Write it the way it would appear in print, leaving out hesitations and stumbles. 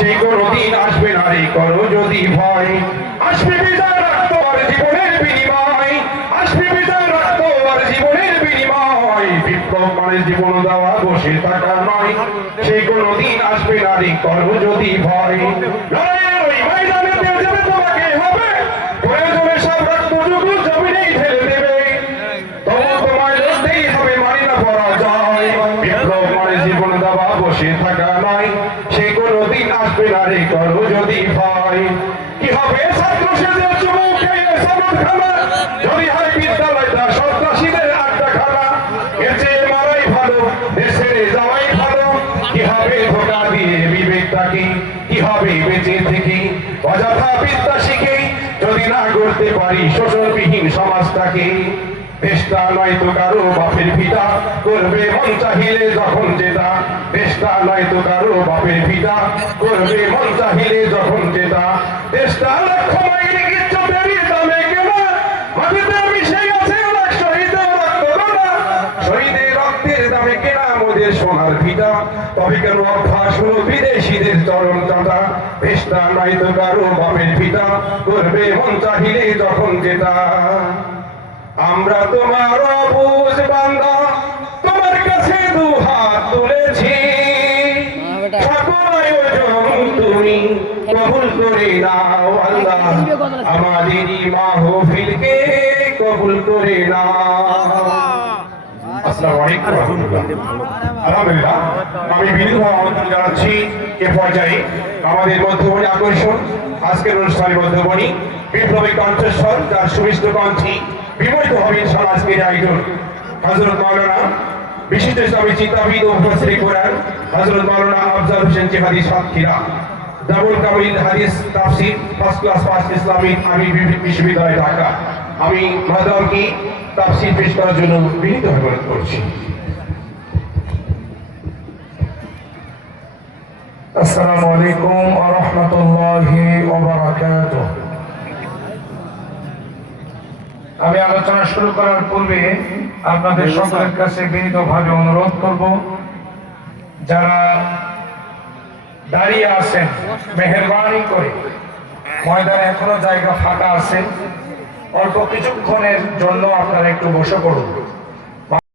সেই কোনদিন আসবে না রে করো যদি ভয়। আসবে বিজয় রক্ত আর জীবনের বিনিময়, আসবে বিজয় রক্ত আর জীবনের বিনিময়। বিপ্লব মানে জীবন দেওয়া বসে থাকা নয়, সেই কোনদিন আসবে না রে করো যদি ভয়। লড়াইয়ের ওই ময়দানেতে যাবে তোমাকে হবে, প্রয়োজনে সব রক্তটুকু জমিনেই ঢেলে দেবে, তবু তোমায় লড়তেই হবে, মানি না পরাজয়। বিপ্লব মানে জীবন দেওয়া বসে থাকা নয়, সেই কোনদিন আসবে না রে করো যদি ভয়। কি হবে ছাত্র সেজে চুমুক খেয়ে সনদখানা, যদি হয় বিদ্যালয়টা সন্ত্রাসীদের আড্ডাখানা। এর চেয়ে মারাই ভালো, দেশ ছেড়ে যাওয়াই ভালো। কি হবে ধোঁকা দিয়ে বিবেকটাকে, কি হবে বেঁচে থেকে অযথা বিদ্যা শিখে, যদি না গড়তে পারি শোষণবিহীন সমাজটাকে। দেশটা নয় তো কারো বাপের ভিটা, করবে মন চাহিলে যখন যেটা। দেশটা নয় তো কারো বাপের ভিটা, করবে মন চাহিলে যখন যেটা। দেশটা লক্ষ মাইল ইজ্জতেরই দামে কেনা, মাটিতে মিশে গেছে অনেক শহীদের রক্তদানা। শহীদের রক্তের দামে কেনা মোদের সোনার ভিটা, তবে কেন অভ্যাস হলো বিদেশিদের চরম চাঁদা। দেশটা নয় তো কারো বাপের ভিটা, করবে মন চাহিলে যখন যেটা। আমরা তোমার অবুঝ বান্দা, তোমার কাছে দুহাত তুলেছি, সকল আয়োজন তুমি কবুল করে নাও আল্লাহ, আমাদেরই মাহফিলকে কবুল করে নাও। আসসালামু আলাইকুম ওয়া রাহমাতুল্লাহ। আলহামদুলিল্লাহ, আমি বিনীতভাবে আমন্ত্রণ জানাচ্ছি এ পর্যায়ে আমাদের মধ্যমণি আকর্ষণ, আজকের অনুষ্ঠানের মধ্যমণি বিপ্লবী কণ্ঠস্বর, যার সুমিষ্ট কণ্ঠী বিমোহিত হবে ইনশাআল্লাহ আজকের আয়োজন। হযরত মাওলানা বিশিষ্ট ইসলামী চিন্তাবিদ ও মুফাসসির কোরআন হযরত মাওলানা আফজাল হোসেন চিহাদি সাতক্ষীরা, দারুল কামিল হাদিস তাফসীর ফার্স্ট ক্লাস পাস ইসলামিক আমির বিশ্ববিদ্যালয় ঢাকা। আমি মাদামকে তাফসীর পেশ করার জন্য বিনীতভাবে অনুরোধ করছি। আসসালামু আলাইকুম ওয়া রাহমাতুল্লাহি ওয়া বারাকাতুহু। আমি আলোচনা শুরু করার পূর্বে আপনাদের সকলের কাছে বিনীতভাবে অনুরোধ করব, যারা দাঁড়িয়ে আছেন মেহেরবানি করে, ময়দানে এখনো জায়গা ফাঁকা আছে, অল্প কিছুক্ষণের জন্য আপনারা একটু বসে পড়ুন।